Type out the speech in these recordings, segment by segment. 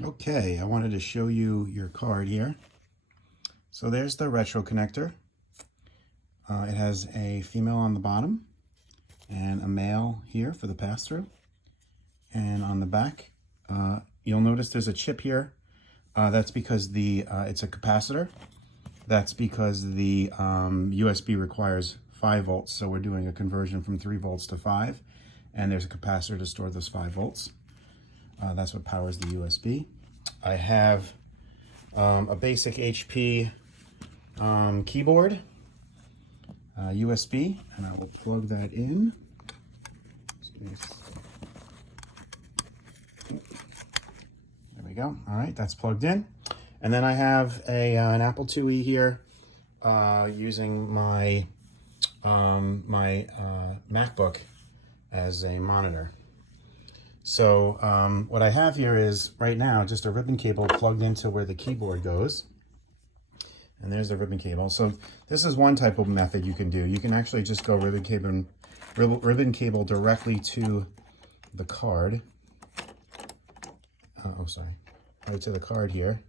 Okay, I wanted to show you your card here. So there's the RetroConnector. It has a female on the bottom and a male here for the pass-through. And on the back, you'll notice there's a chip here. That's because it's a capacitor. That's because the USB requires 5 volts, so we're doing a conversion from 3 volts to 5, and there's a capacitor to store those 5 volts. That's what powers the USB. I have a basic HP keyboard, USB, and I will plug that in. There we go. All right, that's plugged in. And then I have an Apple IIe here using my MacBook as a monitor. So what I have here is right now just a ribbon cable plugged into where the keyboard goes. And there's the ribbon cable. So this is one type of method you can do. You can actually just go ribbon cable directly to the card. Right to the card here.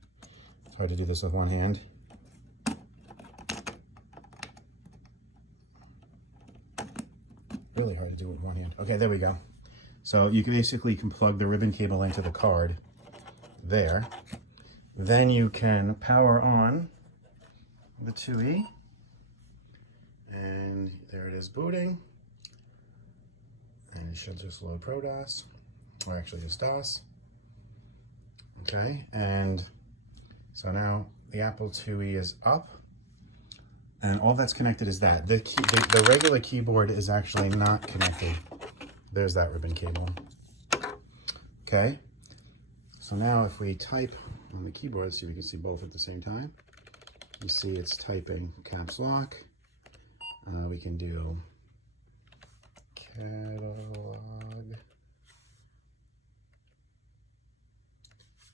It's hard to do this with one hand. Really hard to do with one hand. Okay, there we go. So you can basically plug the ribbon cable into the card there. Then you can power on the IIe. And there it is booting. And it should just load ProDOS, or actually just DOS. Okay, and so now the Apple IIe is up. And all that's connected is that. The regular keyboard is actually not connected. There's that ribbon cable. Okay, so now if we type on the keyboard, see if we can see both at the same time. You see it's typing caps lock. We can do catalog.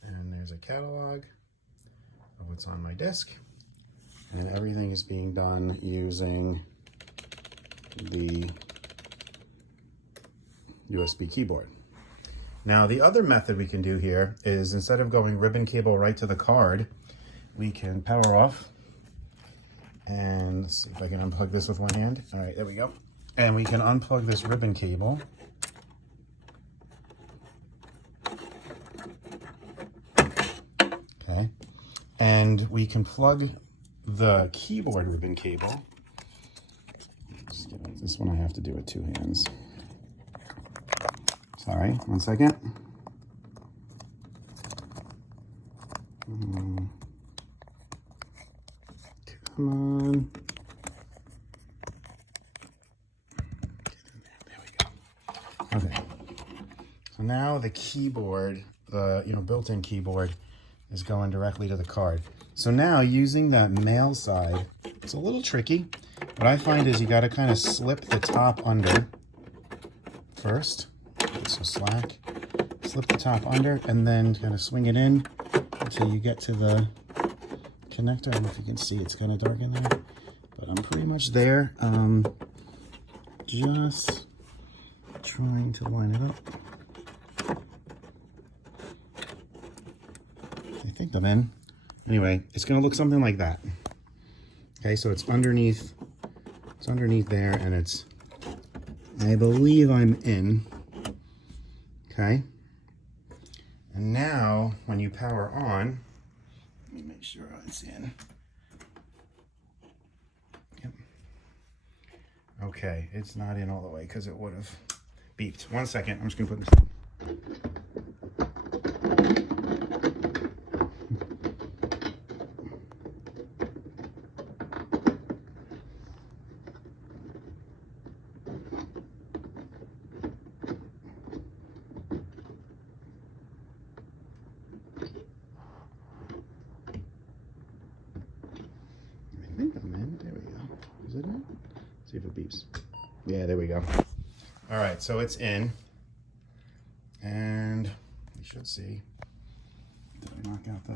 And there's a catalog of what's on my disk. And everything is being done using the USB keyboard. Now, the other method we can do here is instead of going ribbon cable right to the card, we can power off. And let's see if I can unplug this with one hand. All right, there we go. And we can unplug this ribbon cable. Okay. And we can plug the keyboard ribbon cable. This one I have to do with 2 hands. Sorry, 1 second. Come on. There we go. Okay. So now the keyboard, the built-in keyboard, is going directly to the card. So now using that male side, it's a little tricky. What I find is you got to kind of slip the top under first. Get some slack. Slip the top under and then kind of swing it in until you get to the connector. I don't know if you can see, it's kind of dark in there, but I'm pretty much there. Just trying to line it up. I think I'm in. Anyway, it's going to look something like that. Okay, so it's underneath there, and it's, I believe I'm in. Okay. And now, when you power on, let me make sure it's in. Yep. Okay, it's not in all the way because it would have beeped. 1 second, I'm just going to put this on. I think I'm in. There we go. Is it in? See if it beeps. Yeah, there we go. All right, so it's in. And you should see. Did I knock out the...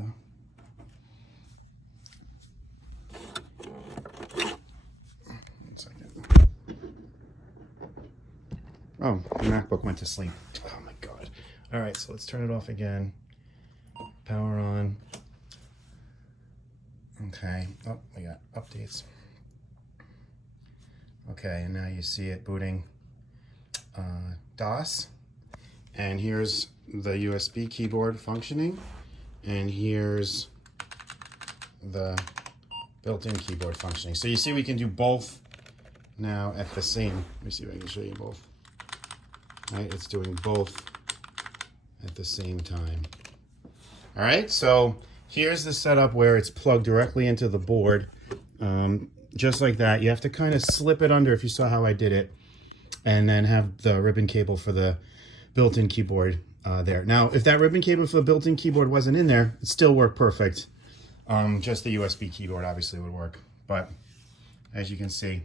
One second. Oh, the MacBook went to sleep. Oh my God. All right, so let's turn it off again. Power on. Okay, oh, we got updates. Okay, and now you see it booting DOS. And here's the USB keyboard functioning. And here's the built-in keyboard functioning. So you see we can do both now at the same. Let me see if I can show you both. Right, it's doing both at the same time. All right, so here's the setup where it's plugged directly into the board. Just like that. You have to kind of slip it under, if you saw how I did it, and then have the ribbon cable for the built-in keyboard there. Now, if that ribbon cable for the built-in keyboard wasn't in there, it still worked perfect. Just the USB keyboard obviously would work, but as you can see,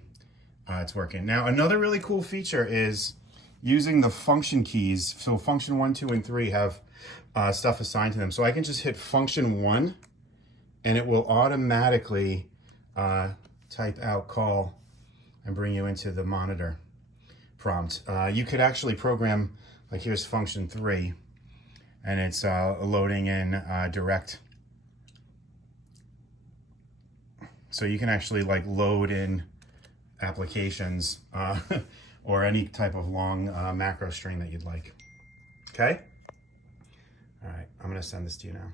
it's working. Now, another really cool feature is using the function keys. So function 1, 2, and 3 have stuff assigned to them. So I can just hit function 1 and it will automatically type out call and bring you into the monitor prompt. You could actually program, like here's function 3 and it's loading in direct. So you can actually like load in applications or any type of long macro string that you'd like. Okay? All right, I'm gonna send this to you now.